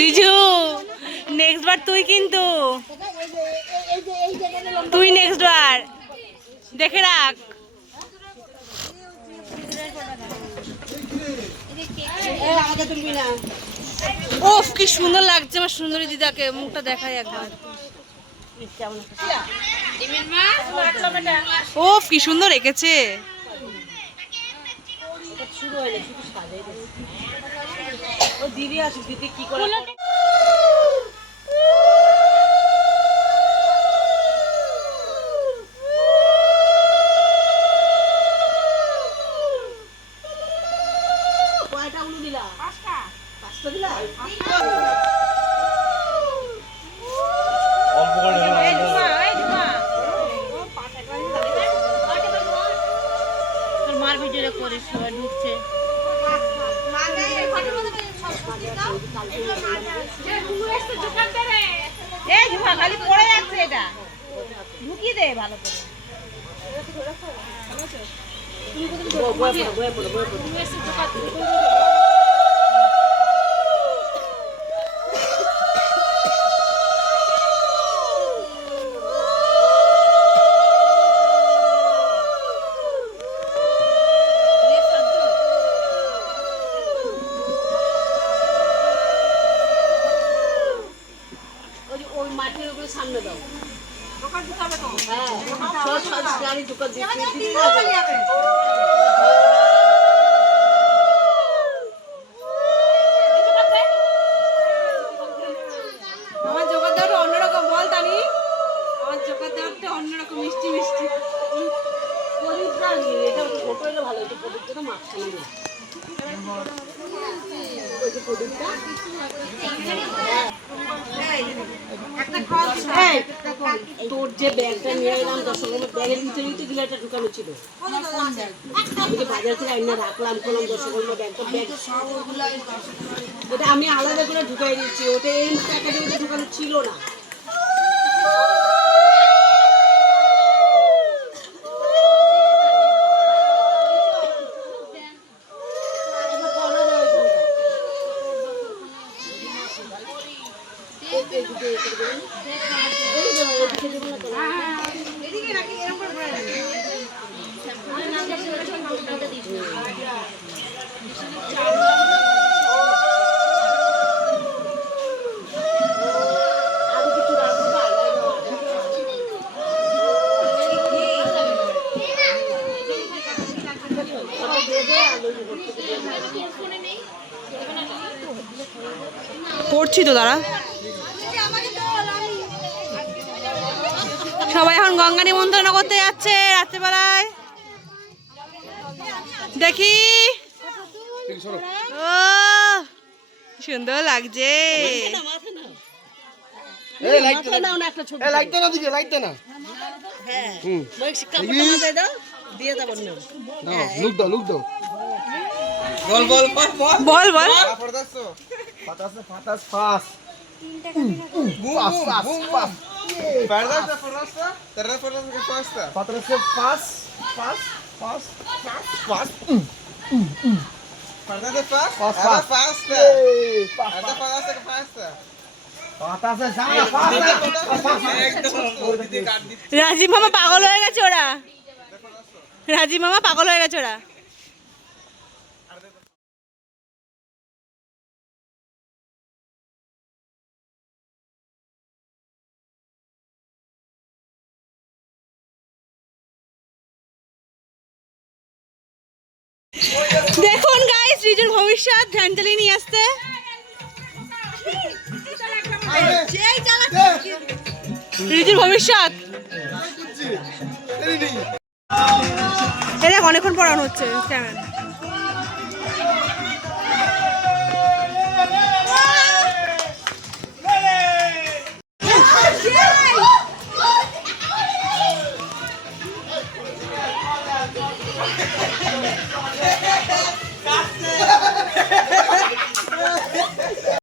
Riju next বার তুই কিন্তু। তুই নেক্সট বার। দেখে রাখ। ওফ, কি সুন্দর লাগছে আমার সুন্দরী দিদাকে। মুখটা দেখাই একবার। ওফ, কি সুন্দর এঁকেছে। দিদি আসুক দিদি কি করে কয়টা উলু দিলা? পাঁচটা। পাঁচটা দিলা? করিস সবাই ঢুকছে। ঢুকিয়ে দে ভালো করে। উপরে সামনে দাও। হ্যাঁ। সব সব দোকান দিচ্ছি আমার জোগাড় দেওয়াটা অন্যরকম বল তানি। আমার জোগাড় দেওয়াটা তোর যে ব্যাগটা নিয়ে টাকা ছিল আমি বাজার থেকে রাখলাম ব্যাগটা আমি আলাদা করে ঢুকাই দিচ্ছি ওটা এই ওটা ঢুকানো ছিল না এবার করা করছি তো দাঁড়া। সবাই এখন গঙ্গা নিমন্ত্রণ করতে যাচ্ছে রাত্রেবেলায়। দেখি। ও সুন্দর লাগছে। হ্যাঁ। বল বল ফাটাসে ফাটাস ফাস fasta. এই পাস que fasta. ফাটাসে সামনে পাস রাজীব মামা পাগল হয়ে গেছে ওরা রাজীব মামা পাগল হয়ে গেছে ওরা দেখুন ভবিষ্যৎ ধ্যান নিয়ে আসতে রিজুর ভবিষ্যৎ এটা অনেকক্ষণ পড়ানো হচ্ছে ক্যামেরা